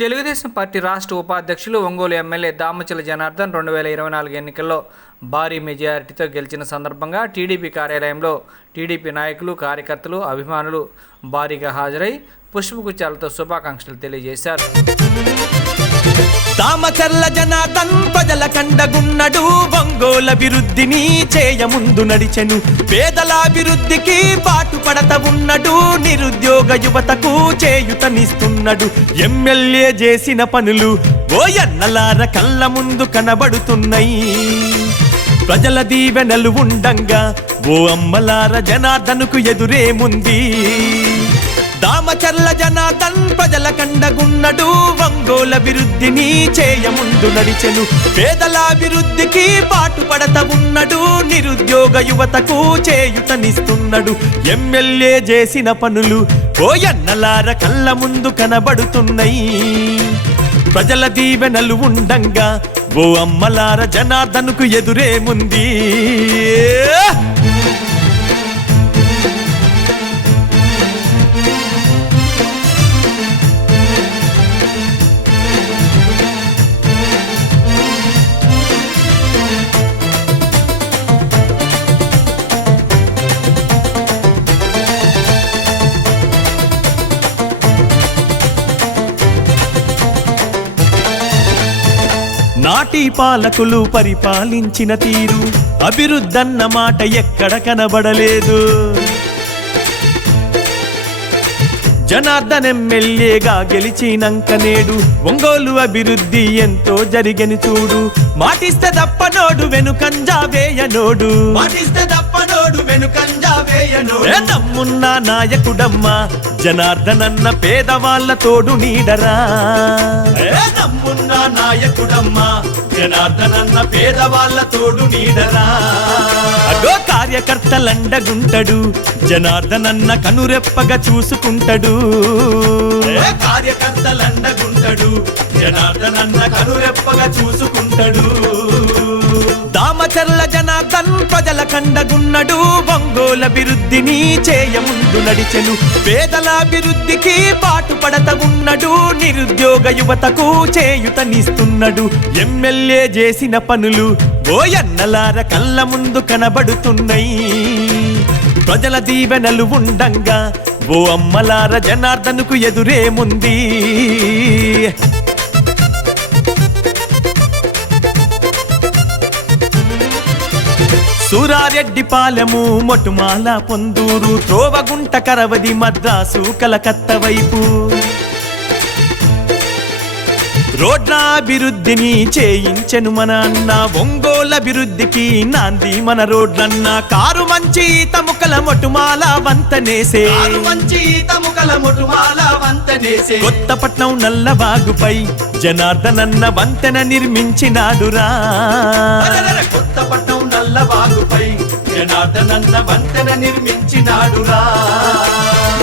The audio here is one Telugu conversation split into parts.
తెలుగుదేశం పార్టీ రాష్ట్ర ఉపాధ్యక్షులు ఒంగోలు ఎమ్మెల్యే దామచల జనార్దన్ 2024 ఎన్నికల్లో భారీ మెజారిటీతో గెలిచిన సందర్భంగా టీడీపీ కార్యాలయంలో టీడీపీ నాయకులు, కార్యకర్తలు, అభిమానులు భారీగా హాజరై పుష్పగుచ్చాలతో శుభాకాంక్షలు తెలియజేశారు. దామచర్ల జనార్దన్ ప్రజల కండగున్నడు, ఒంగోలు అభివృద్ధిని చేయముందు నడిచెను. పేదల అభివృద్ధికి పాటుపడత ఉన్నడు, నిరుద్యోగ యువతకు చేయుతనిస్తున్నాడు. ఎమ్మెల్యే చేసిన పనులు ఓ ఎన్నలార కళ్ళ ముందు కనబడుతున్నాయి. ప్రజల దీవెనలు ఉండంగా ఓ అమ్మలార జనార్దనుకు ఎదురేముంది. దామచర్ల జనార్దన్ ప్రజల కండగున్నడు, ఒంగోలు అభివృద్ధిని చేయముందు నడిచెను. పేదల అభివృద్ధికి పాటుపడత ఉన్నడు, నిరుద్యోగ యువతకు చేయుతనిస్తున్నాడు. ఎమ్మెల్యే చేసిన పనులు ఓ ఎన్నలార కళ్ళ ముందు కనబడుతున్నాయి. ప్రజల దీవెనలు ఉండంగా ఓ అమ్మలార జనార్దనుకు ఎదురేముంది. నాటి పాలకులు పరిపాలించిన తీరు, అభివృద్ధన్న మాట ఎక్కడ కనబడలేదు. జనార్దన్ ఎమ్మెల్యేగా గెలిచినంక నేడు ఒంగోలు అభివృద్ధి ఎంతో జరిగని చూడు. మాటిస్తే తప్పనోడు వెనుకంజా వేయనోడు, మాటిస్తే తప్పనోడు వెనుకంజా వేయనోడు. నమ్మున్న నాయకుడమ్మా జనార్దన్ అన్న పేదవాళ్ళ తోడు నీడరా. నమ్మున్న నాయకుడమ్మా జనార్దన్ అన్న పేదవాళ్ళ తోడు నీడరా. అగో కార్యకర్తలండగుంటడు, జనార్దన్ అన్న కనురెప్పగా చూసుకుంటాడు. కార్యకర్తలండగుంటడు, జనార్దన్ అన్న కనురెప్పగా చూసుకుంటాడు. దామచర్ల జనార్దన్ ప్రజల కండగున్నడు, ఒంగోలు అభివృద్ధిని చేయముందు నడిచెను. పేదల అభివృద్ధికి పాటుపడత ఉన్నడు, నిరుద్యోగ యువతకు చేయుతనిస్తున్నాడు. ఎమ్మెల్యే చేసిన పనులు ఓ ఎన్నలార కళ్ళ ముందు కనబడుతున్నాయి. ప్రజల దీవెనలు ఉండంగా ఓ అమ్మలార జనార్దనుకు ఎదురేముంది. సూరారెడ్డిపాలెము, మొటుమాల, పొందూరు, త్రోవగుంట, కరవది, మద్రాసు, కలకత్తా వైపు రోడ్ల అభివృద్ధిని చేయించెను మన అన్న. ఒంగోలు అభివృద్ధికి నాంది మన రోడ్లన్న. కారు మంచి తముకల మొటుమాల వంతనేసే, కొత్తపట్నం నల్లవాగుపై జనార్దన్ అన్న వంతెన నిర్మించినాడురా. కొత్తపట్నం నల్లవాగుపై జనార్దన్ అన్న వంతెన నిర్మించినాడురా.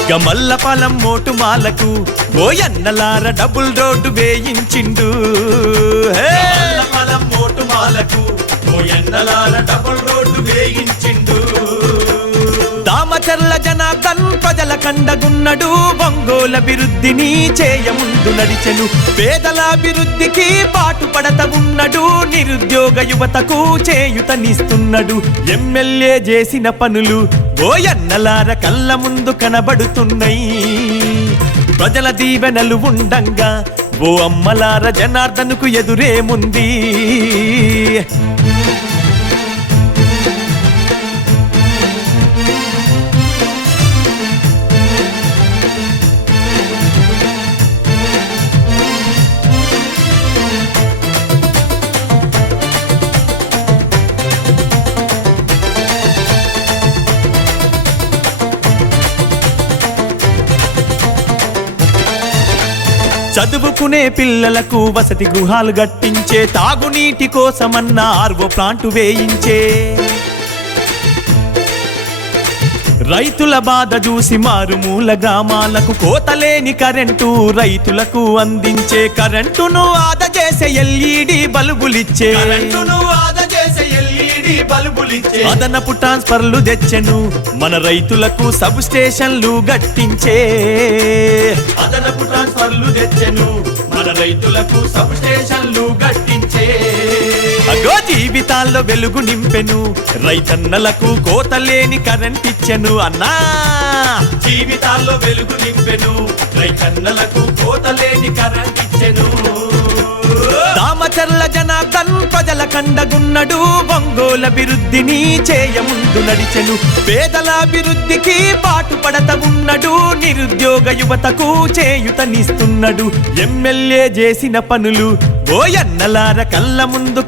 గమల్లపాలెం మోటుమాలకు ఓ ఎన్నలార డబుల్ రోడ్డు వేయించిండు. గమల్లపాలెం మోటుమాలకు ఓ ఎన్నలార డబుల్ రోడ్డు వేయించిండు. దామచర్ల జనార్దన్ ప్రజల కండగున్నడు, ఒంగోలు అభివృద్ధిని చేయముందు నడిచెను. పేదల అభివృద్ధికి పాటుపడత ఉన్నడు, నిరుద్యోగ యువతకు చేయుతనిస్తున్నాడు. ఎమ్మెల్యే చేసిన పనులు ఓ ఎన్నలార కళ్ళ ముందు కనబడుతున్నాయి. ప్రజల దీవెనలు ఉండంగా ఓ అమ్మలార జనార్దనుకు ఎదురేముంది. చదువుకునే పిల్లలకు వసతి గృహాలు కట్టించే, తాగునీటి కోసమన్న ఆర్వో ప్లాంటు వేయించే, రైతుల బాధ చూసి మారుమూల గ్రామాలకు కోతలేని కరెంటు రైతులకు అందించే. కరెంటును ఆదా చేసే ఎల్ఈడి బల్బులిచ్చే, అదనపు ట్రాన్స్ఫర్లు తెచ్చెను మన రైతులకు, సబ్ స్టేషన్లు గట్టించే. అదనపు ట్రాన్స్ఫర్లు తెచ్చెను మన మన రైతులకు సబ్ స్టేషన్లు గట్టించే అగో జీవితాల్లో వెలుగు నింపెను రైతన్నలకు కోతలేని కరెంట్ ఇచ్చెను అన్నా జీవితాల్లో వెలుగు నింపెను రైతన్నలకు కోతలేని కరెంట్ ఇచ్చెను దామచర్ల జనార్దన్ ప్రజల కండగున్నడు ఒంగోలు అభివృద్ధిని చేయముందు నడిచెను పేదల అభివృద్ధికి పాటుపడత ఉన్నడు నిరుద్యోగ యువతకు చేయుతనిస్తున్నాడు ఎమ్మెల్యే చేసిన పనులు ఓయన్నలార కళ్ళ ముందు